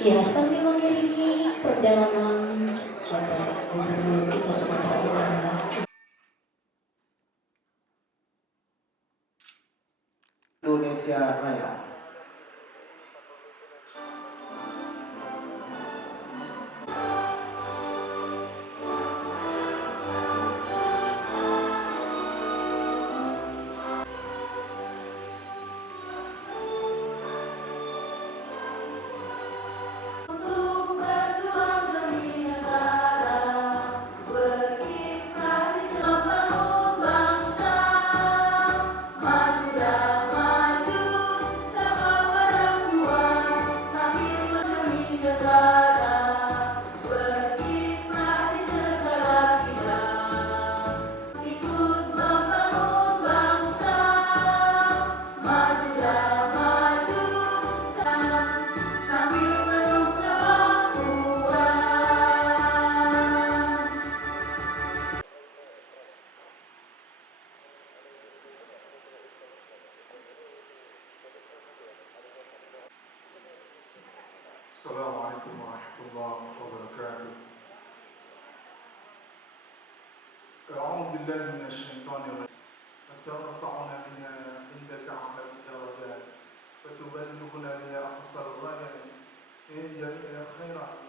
Ya, sambil mengiringi perjalanan Bapak Gubernur kita Sumatera Utara. Indonesia Raya. Assalamualaikum warahmatullahi wabarakatuh. أعوذ بالله من الشيطان الرجيم. وترفعنا بها عندك أعلى الدرجات وتبلغنا بها أقصى الغايات من جميع الخيرات.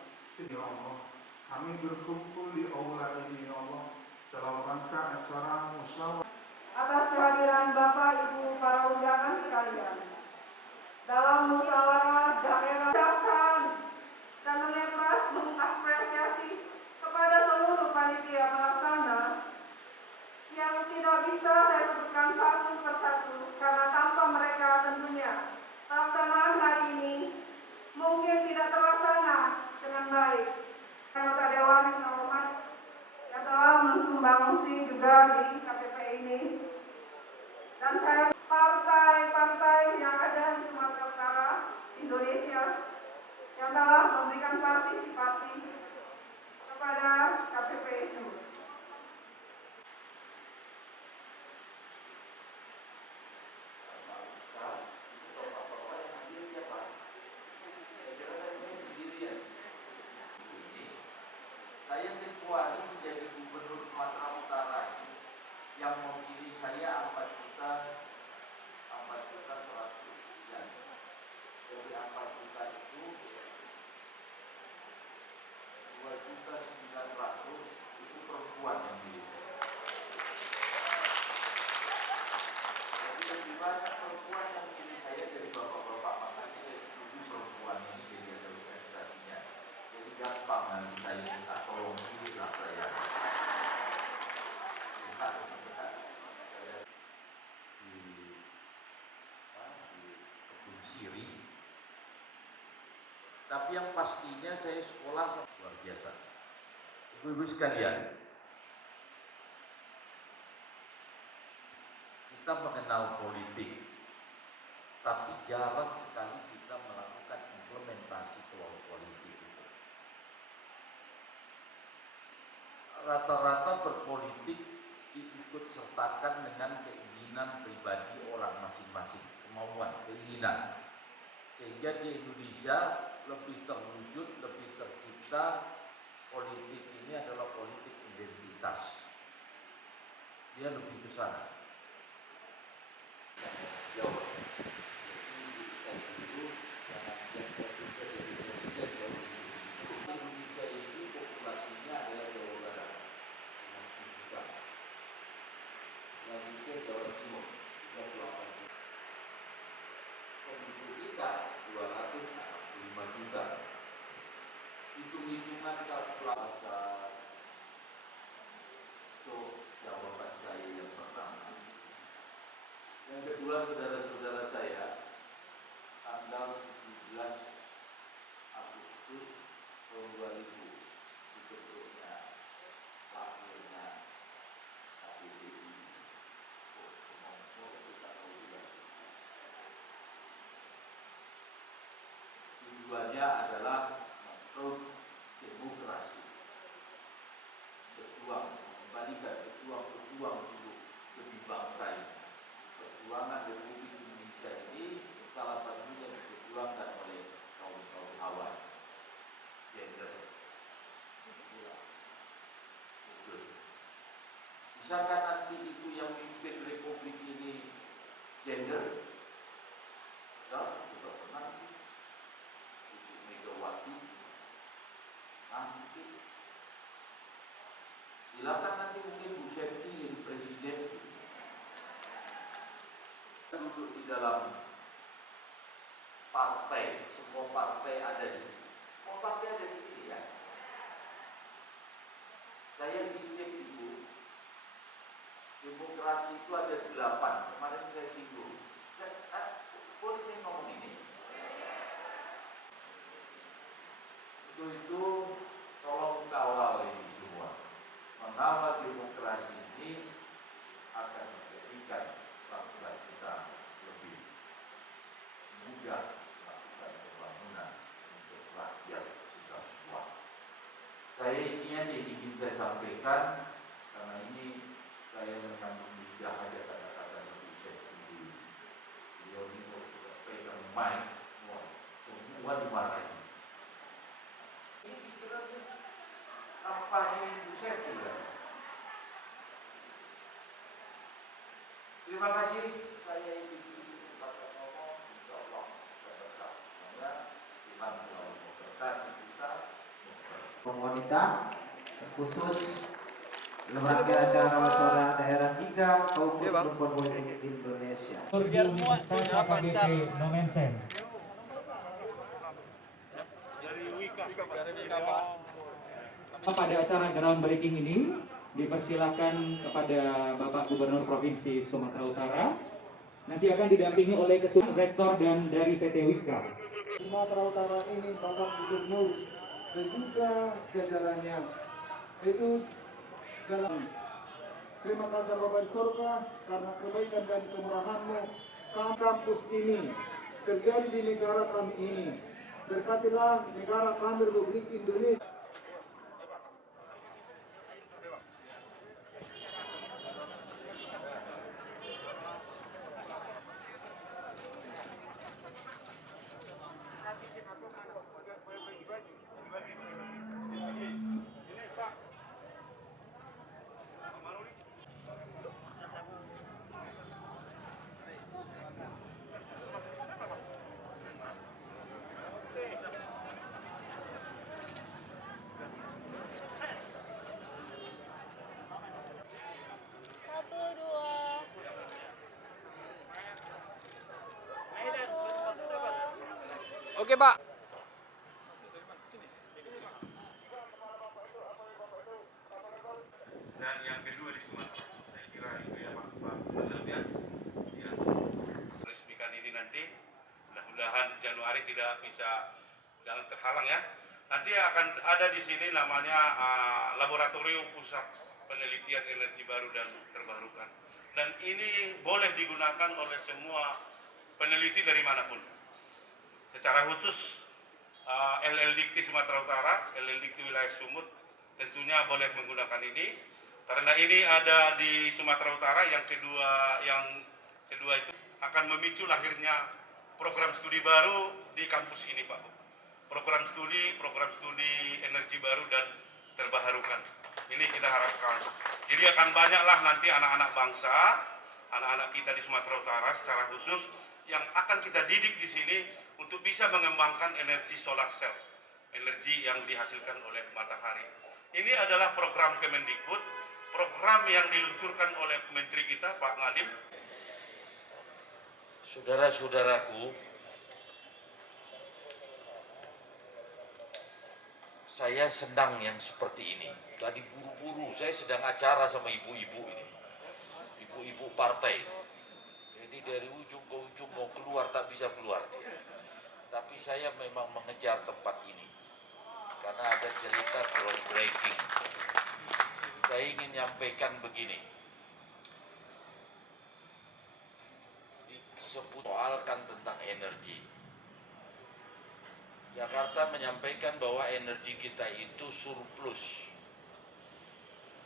Ya Allah, kami berkumpul di aula ini ya Allah dalam rangka acara musyawarah atas kehadiran Bapak Ibu para undangan sekalian dalam musyawarah daerah dan mengapresiasi kepada seluruh panitia pelaksana yang tidak bisa saya sebutkan satu persatu karena tanpa mereka tentunya pelaksanaan hari ini mungkin tidak terlaksana dengan baik. Anggota Dewan yang terhormat yang telah mensumbangsi juga di KTP ini, dan saya partai-partai yang ada di Sumatera Utara Indonesia yang telah memberikan partisipasi kepada KTP itu. Saya Februari menjadi gubernur Sumatera Utara ini, yang memilih saya 4 juta 100 sekian. Dari 4 juta itu 2 juta 900 itu perempuan yang milih saya. Jadi lebih banyak perempuan yang milih saya dari bapak-bapak, makanya saya setuju perempuan yang jadi organisasinya. Jadi gampang nanti saya minta tolong pilihlah saya. Di Kebun Sirih. Tapi yang pastinya saya sekolah luar biasa. Ibu-ibu sekalian, kita mengenal politik, tapi jarang sekali kita melakukan implementasi politik itu. Rata-rata berpolitik diikut sertakan dengan keinginan pribadi orang masing-masing, kemauan, keinginan. Sehingga di Indonesia lebih terwujud, lebih tercipta politik ini adalah politik identitas. Dia lebih ke sana. Jauh. Indonesia ini populasinya adalah Jawa Barat dengan 7 juta. Selanjutnya Jawa Timur 38 juta. Penduduk kita 265 juta. Hitung-hitungan kalkulasi itu jawaban saya yang pertama. Yang kedua, saudara-saudara saya, tanggal 17 Agustus tahun 2000 dibentuknya lahirnya KPPI. Tujuannya adalah untuk demokrasi, berjuang, mengembalikan berjuang dulu demi bangsa ini. Perjuangan Republik Indonesia ini salah satunya diperjuangkan oleh kaum-kaum awam. Bisakah nanti itu yang mimpin republik ini gender? Sudah pernah Ibu Megawati. Nanti silakan nanti mungkin Bu Septi jadi presiden. Duduk di dalam partai, semua partai ada di sini. Semua partai ada di sini ya. Saya titip Ibu, demokrasi itu ada 8. Kemarin saya singgung. Boleh saya ngomong ini? Itu tolong kawal ini semua. Mengawal demokrasi ini akan menjadikan bangsa kita lebih mudah melakukan pembangunan untuk rakyat kita semua. Saya ini aja yang ingin saya sampaikan, karena ini saya menyambung lidah aja kata-kata Ibu Septi. Beliau ini kalau sudah pegang mic, semua dimarahin. Ini pikirannya kampanye Ibu Septi kan? Terima kasih. Saya itu kesempatan ngomong, insya Allah berkah. Semoga Tuhan selalu memberkati kita. Wanita khusus lembaga acara musyawarah daerah 3 Kaukus Perempuan Politeknik Indonesia. Universitas AKBP Nomensen. Pada acara groundbreaking ini dipersilakan kepada Bapak Gubernur Provinsi Sumatera Utara. Nanti akan didampingi oleh Ketua Rektor dan dari PT Wika. Sumatera Utara ini Bapak Gubernur dan juga jajarannya itu dalam terima kasih Bapak di surga karena kebaikan dan kemurahan-Mu kampus ini terjadi di negara kami ini. Berkatilah negara kami Republik Indonesia. Oke, Pak. Dan yang kedua di Sumatera, saya kira itu ya Pak Gubernur ya, resmikan ini nanti, mudah-mudahan Januari tidak bisa jangan terhalang ya. Nanti akan ada di sini namanya Laboratorium Pusat Penelitian Energi Baru dan Terbarukan. Dan ini boleh digunakan oleh semua peneliti dari manapun. Secara khusus LLDIKTI Sumatera Utara, LLDIKTI wilayah Sumut tentunya boleh menggunakan ini karena ini ada di Sumatera Utara. Yang kedua itu akan memicu lahirnya program studi baru di kampus ini Pak. Program studi energi baru dan terbarukan. Ini kita harapkan. Jadi akan banyaklah nanti anak-anak bangsa, anak-anak kita di Sumatera Utara secara khusus yang akan kita didik di sini untuk bisa mengembangkan energi solar cell, energi yang dihasilkan oleh matahari. Ini adalah program Kemendikbud, program yang diluncurkan oleh Menteri kita, Pak Nadiem. Saudara-saudaraku, saya senang yang seperti ini. Tadi buru-buru, saya sedang acara sama ibu-ibu ini, ibu-ibu partai. Jadi dari ujung ke ujung mau keluar tak bisa keluar. Tapi saya memang mengejar tempat ini karena ada cerita groundbreaking. Saya ingin menyampaikan begini, soalkan tentang energi. Jakarta menyampaikan bahwa energi kita itu surplus,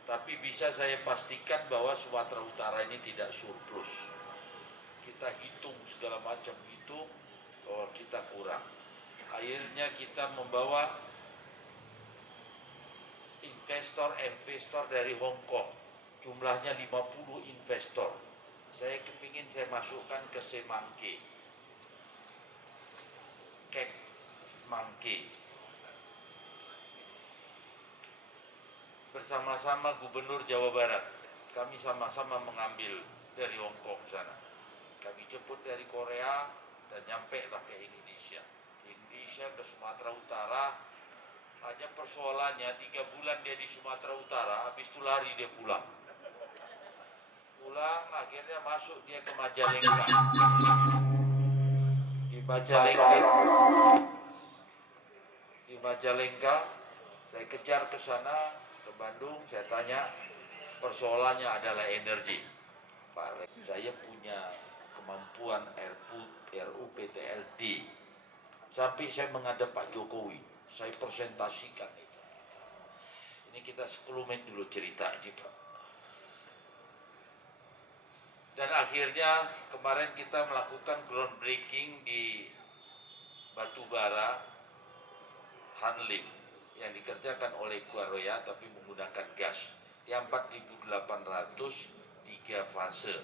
tapi bisa saya pastikan bahwa Sumatera Utara ini tidak surplus. Kita hitung segala macam hitung bahwa kita kurang. Akhirnya kita membawa investor dari Hong Kong, jumlahnya 50 investor. Saya kepingin saya masukkan ke Semangke, Kek Mangke, bersama-sama Gubernur Jawa Barat. Kami sama-sama mengambil dari Hong Kong sana. Kami jemput dari Korea dan nyampe lah ke Indonesia. Indonesia ke Sumatera Utara, hanya persoalannya 3 bulan dia di Sumatera Utara, habis itu lari dia pulang. Pulang, akhirnya masuk dia ke Majalengka. Di Majalengka, saya kejar ke sana, ke Bandung, saya tanya, persoalannya adalah energi. Pak, saya punya kemampuan RUPTLD. Sampai saya menghadap Pak Jokowi, saya presentasikan itu. Ini kita 10 menit dulu cerita ini, Pak. Dan akhirnya kemarin kita melakukan groundbreaking di batubara Hanlim yang dikerjakan oleh Kuaroya tapi menggunakan gas. Yang 4.800 3 fase,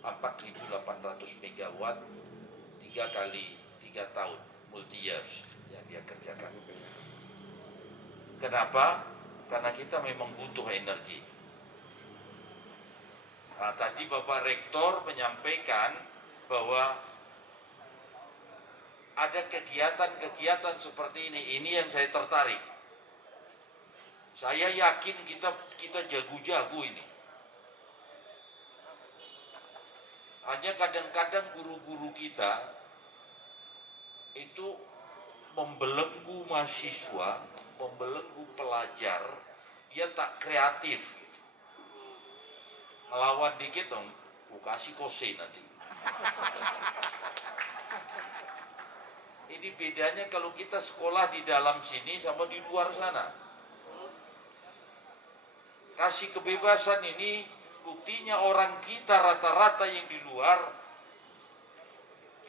4.800 megawatt 3 kali 3 tahun multi years yang dia kerjakan. Kenapa? Karena kita memang butuh energi. Nah, tadi Bapak Rektor menyampaikan bahwa ada kegiatan-kegiatan seperti ini yang saya tertarik. Saya yakin kita jago-jago ini. Hanya kadang-kadang guru-guru kita itu membelenggu mahasiswa, membelenggu pelajar, dia tak kreatif. Ngelawan dikit dong, kasih kose nanti. Ini bedanya kalau kita sekolah di dalam sini sama di luar sana. Kasih kebebasan ini, buktinya orang kita rata-rata yang di luar,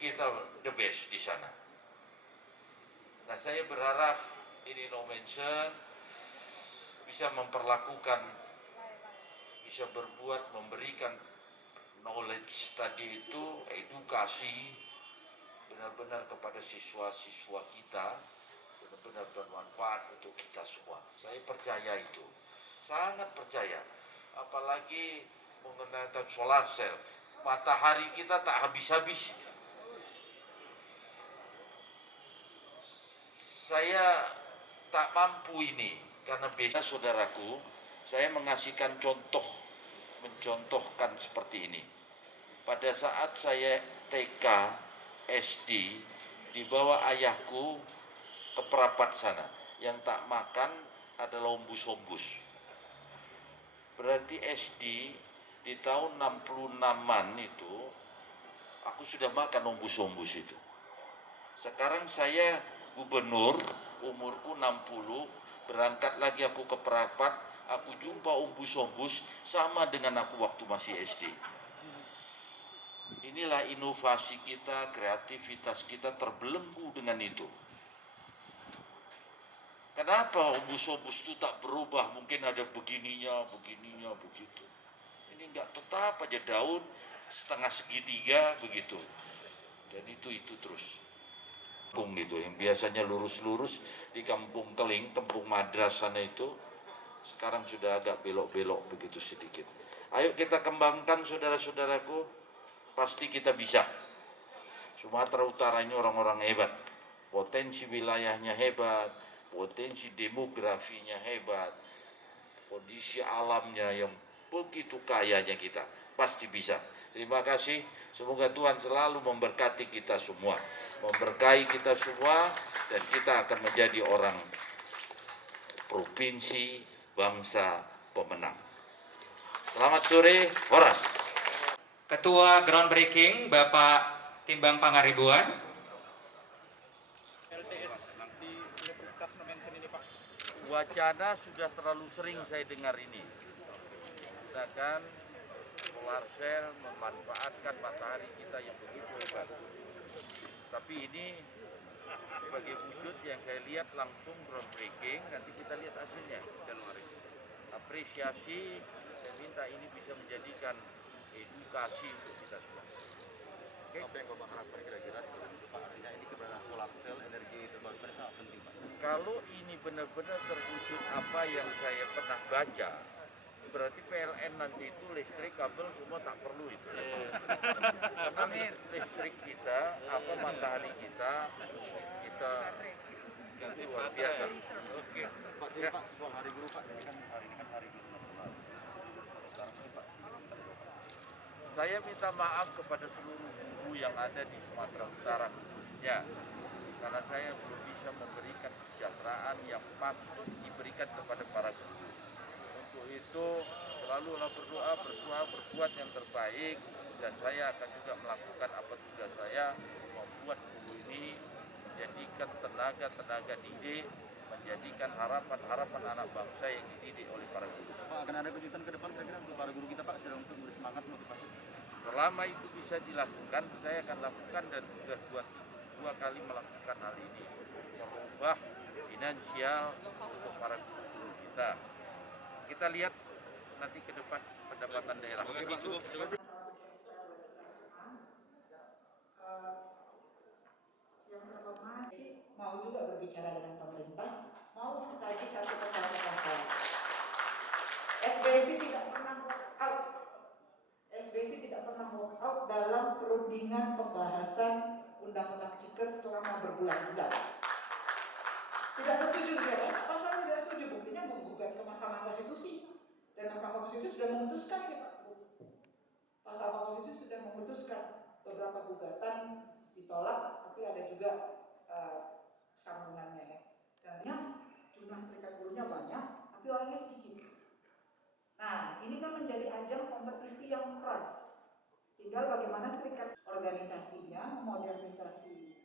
kita the best di sana. Nah, saya berharap ini No Mention bisa memperlakukan, bisa berbuat, memberikan knowledge tadi itu, edukasi benar-benar kepada siswa-siswa kita, benar-benar bermanfaat untuk kita semua. Saya percaya itu, sangat percaya. Apalagi mengenai solar cell, matahari kita tak habis-habis. Saya tak mampu ini, karena biasa saudaraku, saya mengasihkan mencontohkan seperti ini. Pada saat saya TK, SD, dibawa ayahku ke perapat sana. Yang tak makan adalah ombus-ombus. Berarti SD di tahun 66-an itu, aku sudah makan ombus-ombus itu. Sekarang saya gubernur, umurku 60, berangkat lagi aku ke perapat, aku jumpa ombus-ombus sama dengan aku waktu masih SD. Inilah inovasi kita, kreativitas kita terbelenggu dengan itu. Kenapa ombus-ombus itu tak berubah? Mungkin ada begininya, begitu. Ini enggak, tetap aja daun setengah segitiga begitu. Dan itu terus. Kampung gitu, yang biasanya lurus-lurus di Kampung Keling, Kampung Madras sana itu, sekarang sudah agak belok-belok begitu sedikit. Ayo kita kembangkan saudara-saudaraku, pasti kita bisa. Sumatera Utara ini orang-orang hebat, potensi wilayahnya hebat, potensi demografinya hebat, kondisi alamnya yang begitu kayanya kita, pasti bisa. Terima kasih, semoga Tuhan selalu memberkati kita semua, memberkahi kita semua, dan kita akan menjadi orang provinsi bangsa pemenang. Selamat sore, Horas. Ketua groundbreaking Bapak Timbang Pangaribuan. LTS di Universitas No Mention ini, Pak. Wacana sudah terlalu sering saya dengar ini. Katakan solar cell memanfaatkan matahari kita yang begitu hebat. Tapi ini sebagai wujud yang saya lihat langsung groundbreaking, nanti kita lihat hasilnya Januari. Apresiasi, saya minta pemerintah ini bisa menjadikan edukasi untuk kita semua. Apa yang Bapak harapkan kira-kira Pak, artinya ini keberadaan solar cell energi terbarukan sangat penting Pak. Kalau ini benar-benar terwujud apa yang saya pernah baca, berarti PLN nanti itu listrik, kabel semua tak perlu itu. Karena listrik kita, apa matahari kita ganti luar biasa. Oke, Pak, Ya. Pak, soal Hari Guru Pak, ini kan Hari Guru Nasional. Sekarang ini Pak, Saya minta maaf kepada seluruh guru yang ada di Sumatera Utara khususnya, karena saya belum bisa memberikan kesejahteraan yang patut diberikan kepada para guru. Untuk itu selalulah berdoa, berbuat yang terbaik, dan saya akan juga melakukan apa tugas saya, membuat guru ini menjadikan tenaga didik, menjadikan harapan anak bangsa yang dididik oleh para guru. Pak, akan ada kejutan ke depan kira-kira untuk para guru kita Pak, sedang untuk bersemangat motivasi. Selama itu bisa dilakukan, saya akan lakukan dan sudah dua kali melakukan hal ini, merubah finansial untuk para guru kita. Kita lihat nanti ke depan pendapatan daerah. Oke Pak, cukup. Yang terhormat mau juga berbicara dengan pemerintah, mau mengkaji satu persatu pasal. SBSI tidak pernah walk out. SBSI tidak pernah walk out dalam perundingan pembahasan Undang-Undang Cipta selama berbulan-bulan. Tidak setuju ya, pasal tidak setuju, buktinya menggugat ke Mahkamah Konstitusi, dan Mahkamah Konstitusi sudah memutuskan ini Pak. Mahkamah Konstitusi sudah memutuskan beberapa gugatan ditolak, tapi ada juga sambungannya ya. Karena jumlah serikat buruhnya banyak, tapi orangnya sedikit. Nah, ini kan menjadi ajang kompetisi yang keras. Tinggal bagaimana serikat organisasinya memodernisasi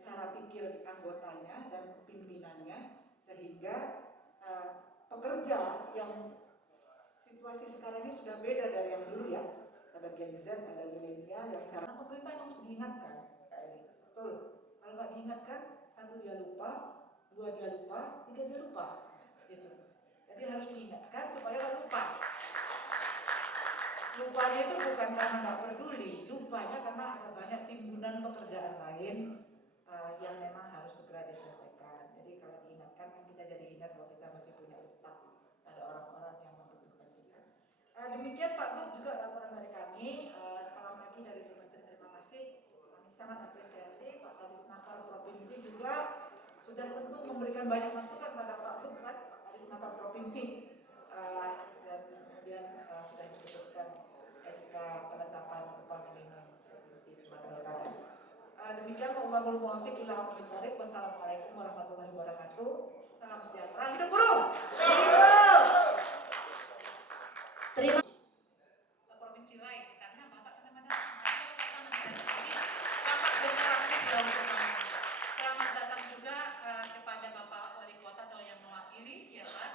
cara pikir anggotanya dan pimpinannya, sehingga pekerja yang situasi sekarang ini sudah beda dari yang dulu ya. Ada Gen Z, ada milenial yang cara pemerintah harus diingatkan kayak ini. Betul. Kalau nggak diingatkan, satu dia lupa, dua dia lupa, tiga dia lupa. Gitu. Jadi harus diingatkan supaya nggak lupa. Lupanya itu bukan karena nggak peduli, lupanya karena ada banyak timbunan pekerjaan lain yang memang harus segera diselesaikan. Jadi kalau diingatkan kan kita jadi ingat bahwa kita masih punya utang pada orang-orang yang membutuhkan kita. Demikian Pak Gub juga laporan dari kami. Salam lagi dari Bu Menteri, terima kasih. Kami sangat apresiasi Pak Kadisnaker Provinsi juga sudah tentu memberikan banyak masukan pada Pak Gub kan, Pak Kadisnaker Provinsi, dan kemudian sudah diputuskan SK penetapan upah minimum Provinsi Sumatera Utara. Demikian wallahul muwaffiq ila aqwamit thoriq. Wassalamualaikum warahmatullahi wabarakatuh. Salam sejahtera, hidup buruh. Terima provinsi lain karena Bapak kemana-mana Bapak berpraktis dalam keuangan. Selamat datang juga kepada Bapak Wali Kota atau yang mewakili ya Pak,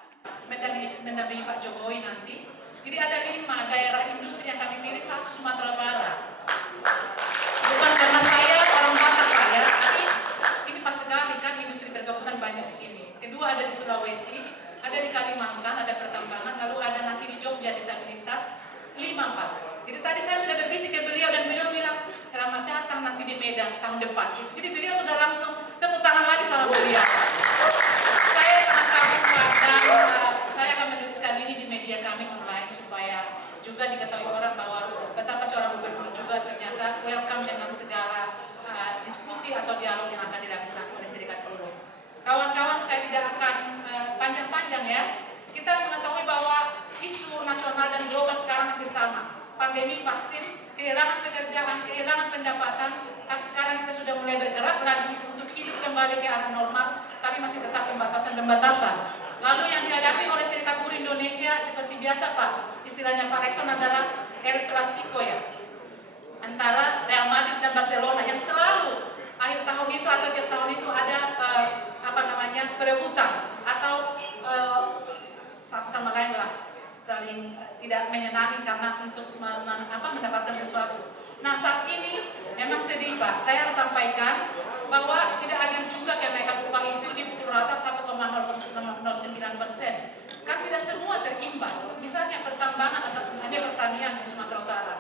mendampingi Pak Jokowi nanti. Jadi ada 5 daerah industri yang kami pilih, 1 Sumatera Barat. Bukan karena saya orang Batak Pak ya, tapi ini pas sekali kan industri perkebunan banyak di sini. Kedua ada di Sulawesi, ada di Kalimantan, ada pertambangan, lalu ada nanti di Jogja disabilitas, 5 Pak. Jadi tadi saya sudah berbisik ke beliau dan beliau bilang selamat datang nanti di Medan tahun depan. Jadi beliau sudah langsung tepuk tangan lagi sama beliau. Saya sangat kagum Pak, dan saya akan menuliskan ini di media kami online supaya juga diketahui orang bahwa betapa seorang gubernur juga ternyata welcome dengan segala diskusi atau dialog yang akan dilakukan oleh serikat buruh. Kawan-kawan, saya tidak akan panjang-panjang ya. Kita mengetahui bahwa isu nasional dan global sekarang hampir sama. Pandemi, vaksin, kehilangan pekerjaan, kehilangan pendapatan, tapi sekarang kita sudah mulai bergerak lagi untuk hidup kembali ke arah normal, tapi masih tetap pembatasan-pembatasan. Lalu yang dihadapi oleh serikat buruh Indonesia seperti biasa Pak, istilahnya Pak Rekson adalah El Clasico ya, antara Real Madrid dan Barcelona yang selalu akhir tahun itu atau tiap tahun itu ada perebutan atau satu sama lain lah saling tidak menyenangi karena untuk mendapatkan sesuatu. Nah saat ini memang sedih Pak, saya harus sampaikan bahwa tidak adil juga kenaikan upah itu di pukul rata 1,09%. Kan tidak semua terimbas. Misalnya pertambangan atau misalnya pertanian di Sumatera Utara.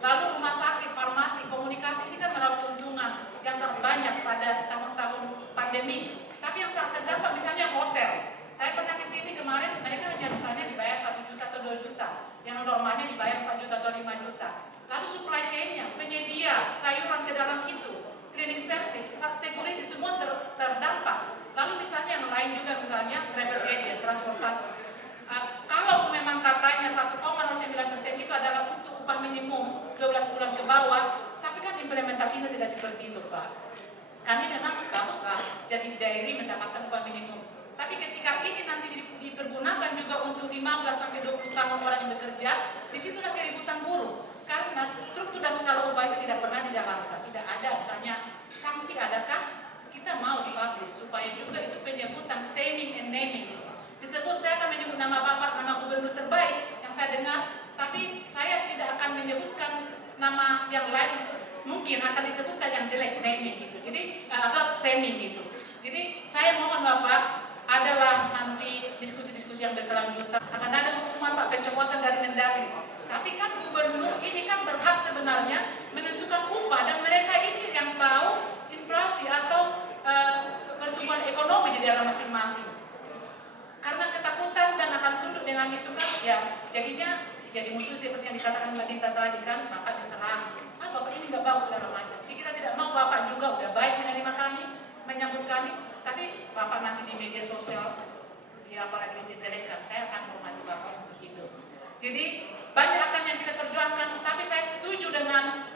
Lalu rumah sakit, farmasi, komunikasi ini kan meraup keuntungan yang sangat banyak pada tahun-tahun pandemi. Tapi yang sangat terdampak misalnya hotel. Saya pernah ke sini kemarin, mereka hanya misalnya dibayar 1 juta atau 2 juta, yang normalnya dibayar 4 juta atau 5 juta. Lalu supply chain-nya, penyedia sayuran ke dalam itu, cleaning service, security, semua terdampak. Lalu misalnya yang lain juga misalnya travel agent, transportasi. Kalau memang katanya 1,09% itu adalah untuk upah minimum 12 bulan ke bawah, tapi kan implementasinya tidak seperti itu, Pak. Kami memang baguslah jadi daily mendapatkan upah minimum. Tapi ketika ini nanti dipergunakan juga untuk 15 sampai 20 tahun orang yang bekerja, disitulah keributan buruh. Karena struktur dan skala upah itu tidak pernah dijalankan. Tidak ada misalnya sanksi adakah? Kita mau dipublish supaya juga itu penyebutan shaming and naming. Disebut saya akan menyebut nama bapak, nama gubernur terbaik yang saya dengar, tapi saya tidak akan menyebutkan nama yang lain, mungkin akan disebutkan yang jelek, naming gitu. Jadi atau shaming gitu. Jadi saya mohon bapak, adalah nanti diskusi-diskusi yang berkelanjutan. Akan ada hukuman Pak pencopotan dari Mendagri. Tapi kan gubernur ini kan berhak sebenarnya menentukan upah, dan mereka ini yang tahu inflasi atau pertumbuhan ekonomi di daerah masing-masing. Karena ketakutan dan akan tunduk dengan itu kan, ya jadinya jadi musuh seperti yang dikatakan Mbak Dita tadi kan, maka diserang. Bapak ini nggak bagus segala macam. Jadi kita tidak mau bapak juga udah baik menerima kami, menyambut kami, tapi bapak nanti di media sosial, dia apalagi dijelekan, saya akan hormati bapak untuk itu. Jadi banyak akan yang kita perjuangkan, tapi saya setuju dengan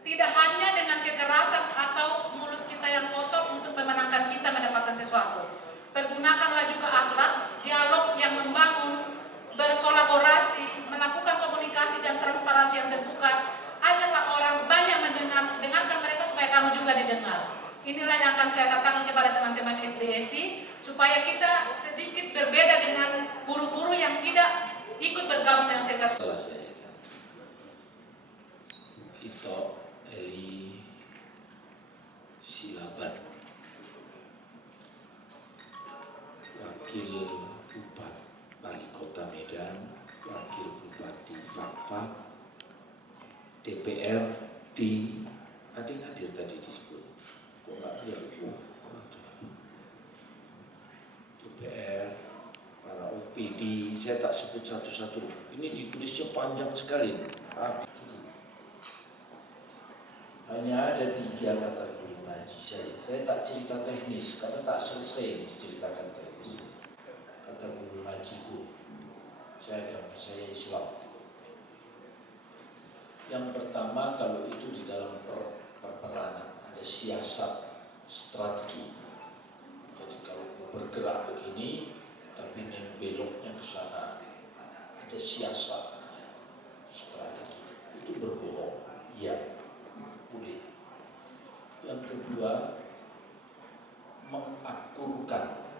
tidak hanya dengan kekerasan atau mulut kita yang kotor untuk memenangkan kita mendapatkan sesuatu. Pergunakanlah juga akhlak, dialog yang membangun, berkolaborasi, melakukan komunikasi dan transparansi yang terbuka. Ajaklah orang banyak dengarkan mereka supaya kamu juga didengar. Inilah yang akan saya katakan kepada teman-teman SBSI, supaya kita sedikit berbeda dengan guru-guru yang tidak ikut bergabung dengan serikat. Setelah saya Vito Eli Silaban, Wakil Bupati Wali Kota Medan, Wakil Bupati Fakfak, DPR di, ada yang hadir tadi disebut, kok nggak ada? DPR, para OPD, saya tak sebut satu-satu. Ini ditulisnya panjang sekali. Hanya ada 3 kata guru ngaji saya. Saya tak cerita teknis karena tak selesai diceritakan teknis. Kata guru ngajiku, saya Islam. Yang pertama, kalau itu di dalam perperangan ada siasat, strategi. Jadi kalau bergerak begini, tapi beloknya ke sana, ada siasat, strategi. Itu berbohong, ya, boleh. Yang kedua, mengakurkan.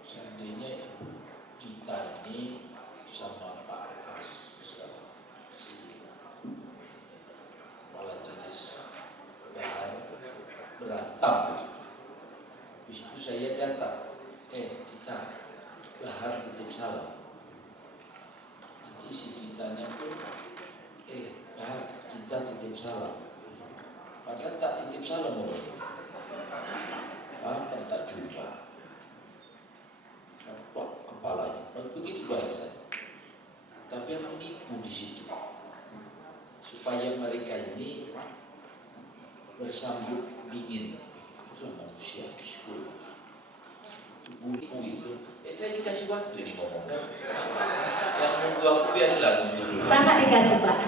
Seandainya Ibu Dita ini sama Pak As, kepala dinas Bahar, berantem begitu. Habis itu saya datang, Dita, Bahar titip salam. Nanti si Ditanya pun, Bahar, Dita titip salam. Padahal tak titip salam orang. Apa tak jumpa? Kepalanya, begitu bahasanya. Tapi yang menipu di situ, supaya mereka ini bersambut dingin. Itu manusia psikologi. Buku itu, saya dikasih waktu ini ngomong kan. Yang nunggu aku biarlah nunggu dulu. Sangat dikasih Pak.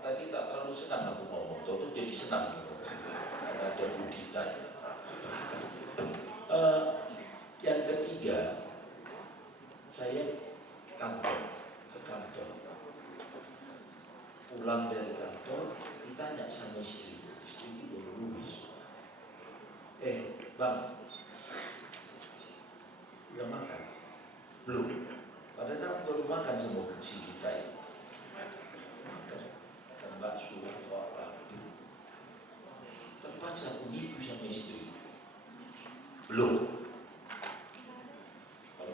Tadi tak terlalu senang aku ngomong, itu jadi senang karena ada budita. Yang ketiga, saya ke kantor. Pulang dari kantor, ditanya sama istri baru lulus. Bang, udah makan? Belum. Padahal baru makan sama si kita ini. Makan bakso atau apa. Terpaksa aku ngipu sama istri. Belum. Kalau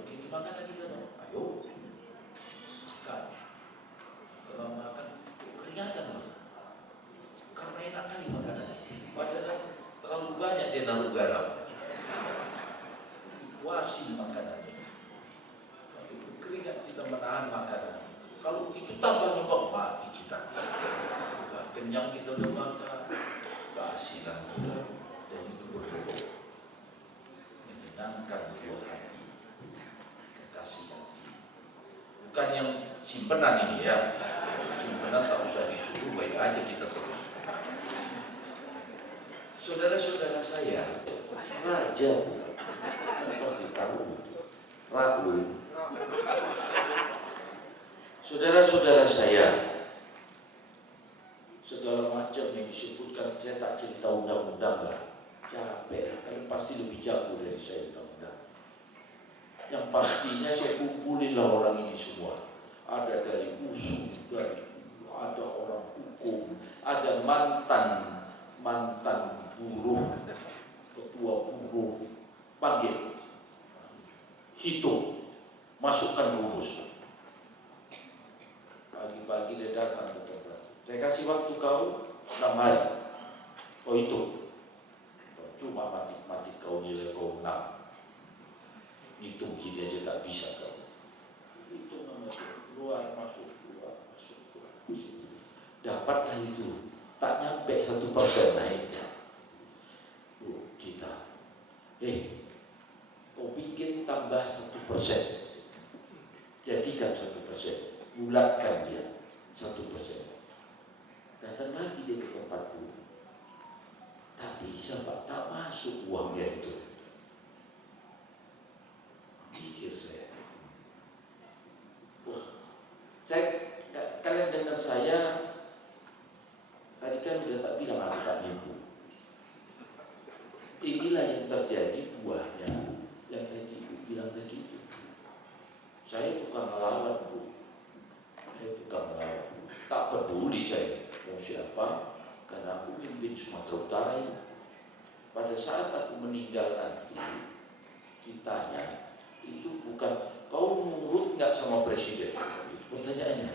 begitu tambah nyebab mati kita. Udah kenyang kita udah makan, keasinan kita, dan itu berdoa menyenangkan buah hati, kekasih hati. Bukan yang simpenan ini ya, simpenan tak usah disuruh, baik aja kita terus. Saudara-saudara saya, raja seperti tahu, ragu. Saudara-saudara saya, segala macam yang disebutkan, saya tak cerita undang-undang lah, capek, kalian pasti lebih jago dari saya undang-undang. Yang pastinya saya kumpulin lah orang ini semua. Ada dari usul, ada orang hukum, ada mantan buruh, ketua buruh, panggil, hitung, masukkan rumus. Pagi-pagi dia datang ke tempat. Saya kasih waktu kau 6 hari. Kau hitung. Cuma mati kau nilai kau 6. Hitung gini aja tak bisa kau. Hitung nama keluar masuk. Dapatlah itu. Tak nyampe 1% naiknya. Kita. Kau bikin tambah 1%. Jadikan 1%. Bulatkan dia 1%. Datang lagi dia ke tempatku. Tak bisa Pak, tak masuk uangnya itu. Pikir saya. Wah, kalian dengar saya tadi kan sudah tak bilang aku tak minggu. Inilah yang terjadi buahnya yang tadi Ibu bilang tadi itu. Saya bukan melawan Bu. Saya bukan melawan. Tak peduli saya mau siapa, karena aku mimpin Sumatera Utara ini. Pada saat aku meninggal nanti, ditanya, itu bukan kau nurut nggak sama presiden? Itu pertanyaannya.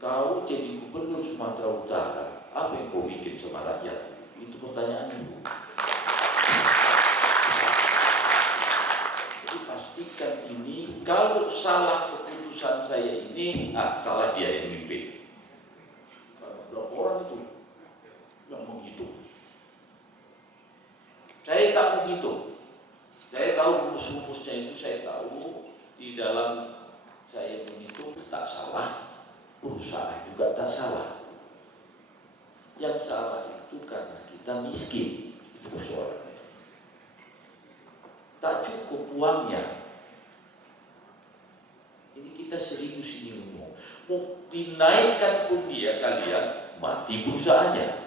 Kau jadi gubernur Sumatera Utara, apa yang kau bikin sama rakyat? Itu pertanyaannya. Jadi pastikan ini, kalau salah keputusan saya ini, salah dia yang mimpin. Berapa orang itu yang menghitung? Saya tak menghitung. Saya tahu rumus-rumusnya itu, saya tahu di dalam saya menghitung tak salah, perusahaan juga tak salah. Yang salah itu karena kita miskin, itu persoalannya. Tak cukup uangnya. Ini kita serius ini ngomong. Mau dinaikkan pun dia kalian mati perusahaannya.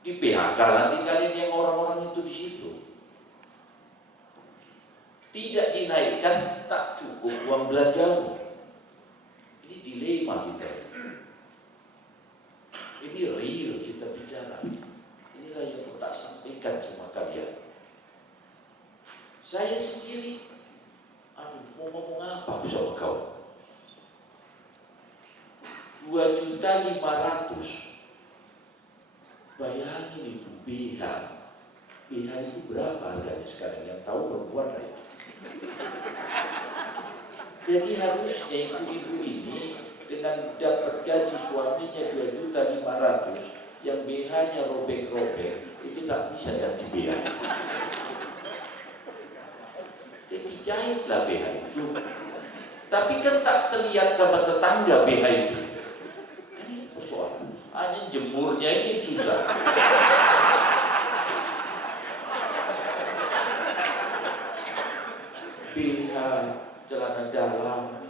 Di PHK nanti kalian yang orang-orang itu di situ. Tidak dinaikkan, tak cukup uang belanjamu. Ini dilema kita. Ini real kita bicara. Inilah yang aku tak sampaikan sama kalian. Saya sendiri, mau ngomong apa sama kau? 2.500.000. Bayangin itu BH. BH itu berapa harganya sekarang? Yang tahu perempuan lah itu. Jadi harusnya ibu-ibu ini dengan dapat gaji suaminya 2.500.000, yang BH-nya robek-robek, itu tak bisa ganti BH. Jadi jahitlah BH itu. Tapi kan tak terlihat sama tetangga BH itu. Ini persoalan. Hanya jemurnya ini susah. BH, celana dalam.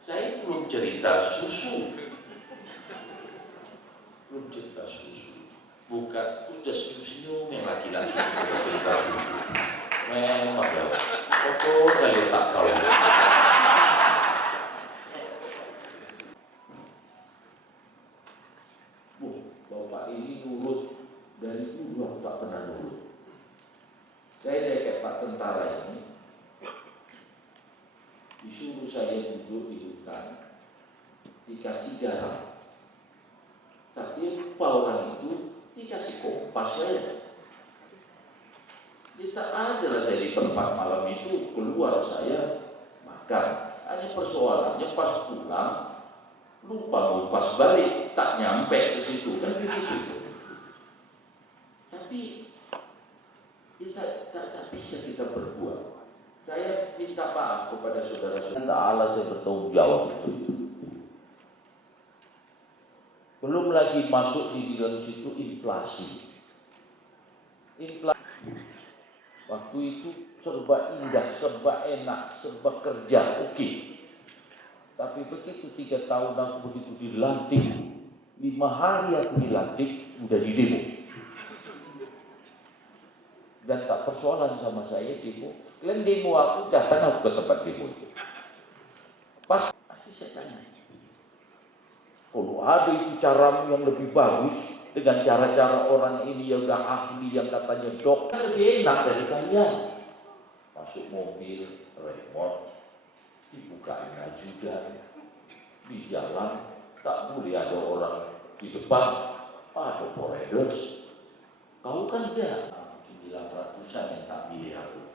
Saya belum cerita susu. Belum cerita susu. Bukan, udah senyum-senyum yang laki-laki udah cerita susu. Memang ya. Pokok kayu tak kau. Bapak ini nurut dari dulu tak pernah nurut. Saya kayak Pak tentara ini disuruh saya duduk di hutan, dikasih garam, tapi lupa orang itu dikasih kompas saya. Dia tak ada lah saya di tempat malam itu, keluar saya makan. Hanya persoalannya pas pulang lupa pas balik, tak nyampe ke situ kan begitu. Tapi kita tak bisa kita berbuat. Saya minta maaf kepada saudara-saudara. Allah saya bertanggung jawab itu. Belum lagi masuk di dalam situ inflasi. Waktu itu serba indah, serba enak, serba kerja, oke. Tapi begitu 3 tahun aku begitu dilantik, 5 hari aku dilantik, udah di demo. Dan tak persoalan sama saya demo. Kalian demo aku, datang aku ke tempat demo itu. Pasti saya tanya, kalau ada itu cara yang lebih bagus, dengan cara-cara orang ini yang udah ahli, yang katanya dokter, lebih enak dari kalian. Masuk mobil, remote, dibukain ajudan, di jalan, tak boleh ada orang di depan, ada providers. Kau kan dia 900-an yang tak pilih aku.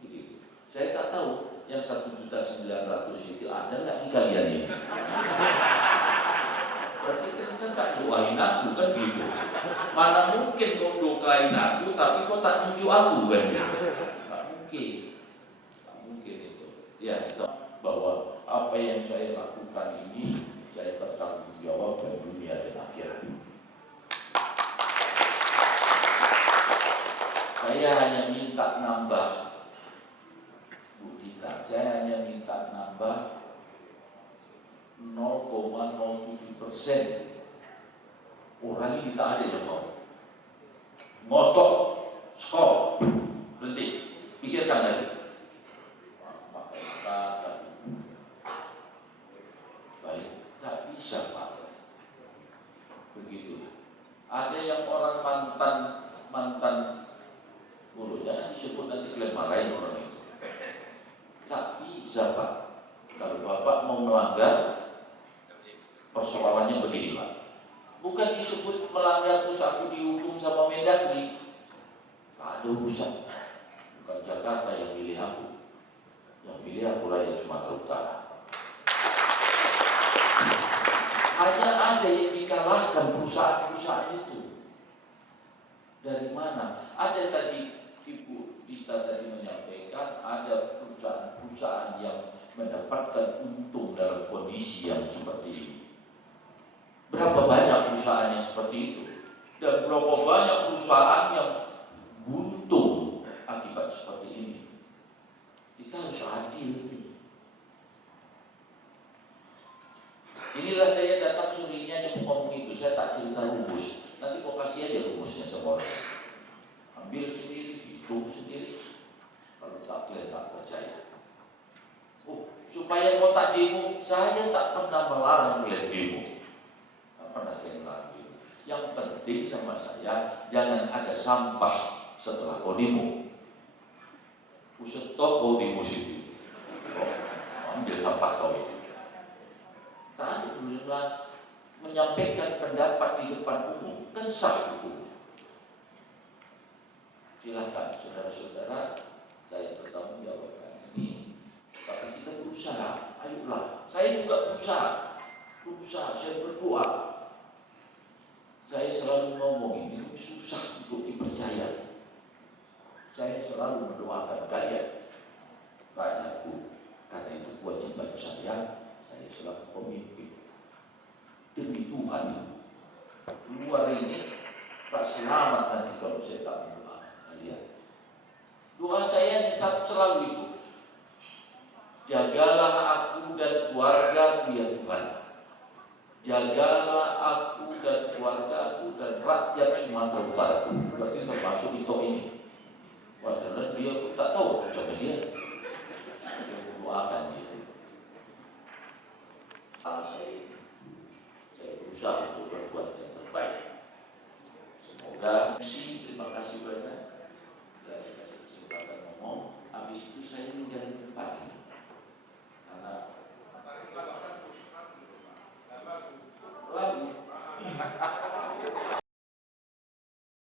Begitu. Saya tak tahu yang 1.900.000 itu ada nggak di kalian ini? Berarti kan tak doain aku kan gitu. Mana mungkin kau doain aku tapi kau tak tunjuk aku kan gitu. Tak mungkin itu. Ya, bahwa apa yang saya lakukan ini saya bertanggung jawab di dunia dan akhirat. Saya hanya minta nambah, Bu Tita, saya hanya minta nambah 0,07%. Orang ini tak ada yang mau. Ngotot, stop, berhenti, pikirkan lagi. Baik, tak bisa Pak. Begitu. Ada yang orang mantan guru, jangan disebut nanti kalian marahin orang itu. Tak bisa Pak. Kalau Bapak mau melanggar, persoalannya begini Pak. Bukan disebut melanggar terus aku dihukum sama Mendagri. Tak ada urusan. Bukan Jakarta yang pilih aku. Yang pilih aku rakyat Sumatera Utara. Hanya ada yang dikalahkan perusahaan-perusahaan itu. Dari mana? Ada tadi Ibu Dita tadi menyampaikan ada perusahaan-perusahaan yang mendapatkan untung dalam kondisi yang seperti ini. Berapa banyak perusahaan yang seperti itu? Dan berapa banyak perusahaan yang buntung akibat seperti ini? Kita harus adil. Inilah saya datang surinya yang ngomong itu. Saya tak cerita rumus. Nanti kau kasih aja rumusnya semua. Ambil sendiri, hitung sendiri. Kalau tak kalian tak percaya. Supaya kau tak demo, saya tak pernah melarang kalian demo. Tak pernah saya melarang demo. Yang penting sama saya, jangan ada sampah setelah kau demo. Stop kau demo situ. Ambil sampah kau itu. Tak ada menyampaikan pendapat di depan umum, kan sah itu. Silakan saudara-saudara, saya bertanggung jawabkan ini. Tapi kita berusaha, ayolah. Saya juga berusaha, saya berdoa. Saya selalu ngomong ini susah untuk dipercaya. Saya selalu mendoakan kalian, rakyatku, karena itu kewajiban saya selaku pemimpin. Demi Tuhan, luar ini tak selamat nanti kalau saya tak berdoa. Lihat, doa saya selalu itu. Jagalah aku dan keluargaku ya Tuhan. Jagalah aku dan keluargaku dan rakyat Sumatera Utara. Berarti termasuk itu ini. Padahal dia pun tak tahu sama dia. Dia doakan dia. Saya berusaha untuk berbuat yang terbaik. Semoga terima kasih banyak.